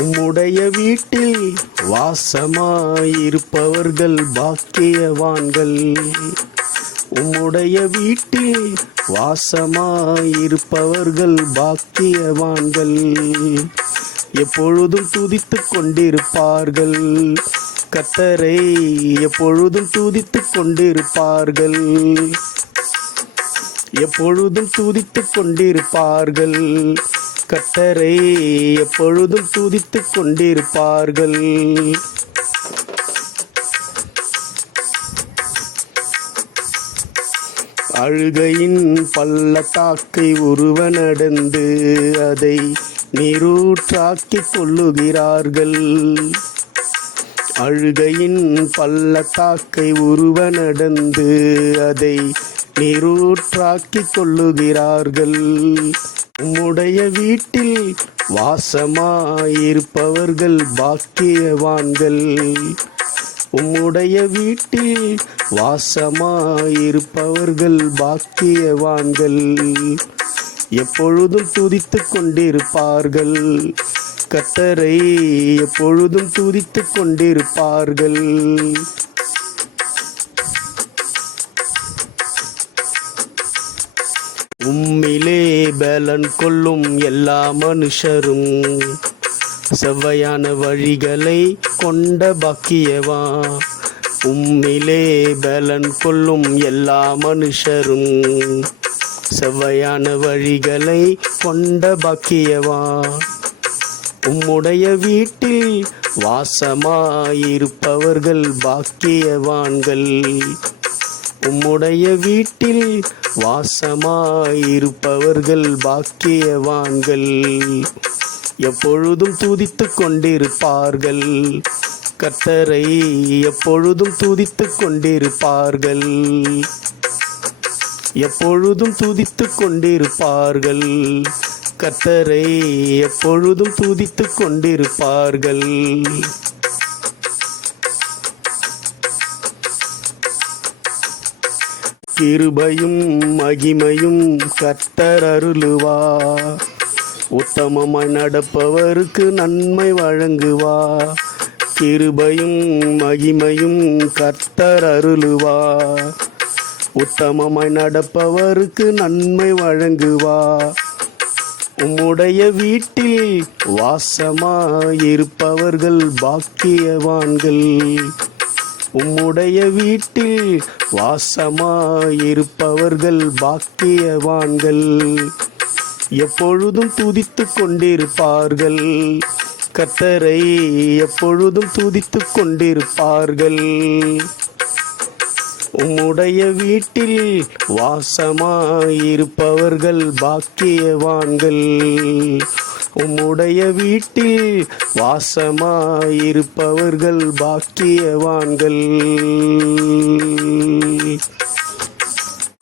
உம்முடைய வீட்டில் வாசமாயிருப்பவர்கள் பாக்கியவான்கள். உம்முடைய வீட்டில் வாசமாயிருப்பவர்கள் பாக்கியவான்கள். எப்பொழுதும் துதித்துக் கொண்டிருப்பார்கள். கத்தரை எப்பொழுதும் துதித்துக் கொண்டிருப்பார்கள். எப்பொழுதும் துதித்து கொண்டிருப்பார்கள். கட்டரை எப்பொழுதும் துதித்துக் கொண்டிருப்பார்கள். அழுகையின் பள்ளத்தாக்கை உருவ நடந்து அதை நீரூற்றாக்கிக் கொள்ளுகிறார்கள். அழுகையின் பள்ளத்தாக்கை உருவ நடந்து அதை நீரூற்றாக்கிக் கொள்ளுகிறார்கள். உம்முடைய வீட்டில் வாசமாயிருப்பவர்கள் பாக்கியவான்கள். உம்முடைய வீட்டில் வாசமாயிருப்பவர்கள் பாக்கியவான்கள். எப்பொழுதும் துதித்துக் கொண்டிருப்பார்கள். கத்தரை எப்பொழுதும் துதித்துக் கொண்டிருப்பார்கள். உம்மிலே பலன் கொள்ளும் எல்லா மனுஷரும். செவ்வையான வழிகளை கொண்ட பாக்கியவா? உம்மிலே பலன் கொள்ளும் எல்லா மனுஷரும். செவ்வையான வழிகளை கொண்ட பாக்கியவா? உம்முடைய வீட்டில் வாசமாயிருப்பவர்கள் பாக்கியவான்கள். உம்முடைய வீட்டில் வாசமாயிருப்பவர்கள் பாக்கியவான்கள். எப்பொழுதும் துதித்துக் கொண்டிருப்பார்கள். கத்தரை எப்பொழுதும் துதித்துக் கொண்டிருப்பார்கள். எப்பொழுதும் துதித்துக் கொண்டிருப்பார்கள். கத்தரை எப்பொழுதும் துதித்துக் கொண்டிருப்பார்கள். கிருபையும் மகிமையும் கர்த்தர் அருளுவா உத்தமமாய் நடப்பவருக்கு நன்மை வழங்குவா கிருபையும் மகிமையும் கர்த்தர் அருளுவா உத்தமமாய் நடப்பவருக்கு நன்மை வழங்குவா உம்முடைய வீட்டில் வாசமாயிருப்பவர்கள் பாக்கியவான்கள். உம்முடைய வீட்டில் வாசமாயிருப்பவர்கள் பாக்கியவான்கள். எப்பொழுதும் துதித்துக் கொண்டிருப்பார்கள். கத்தரை எப்பொழுதும் துதித்துக் கொண்டிருப்பார்கள். உம்முடைய வீட்டில் வாசமாயிருப்பவர்கள் பாக்கியவான்கள். உம்முடைய வீட்டில் வாசமாயிருப்பவர்கள் பாக்கியவான்கள்.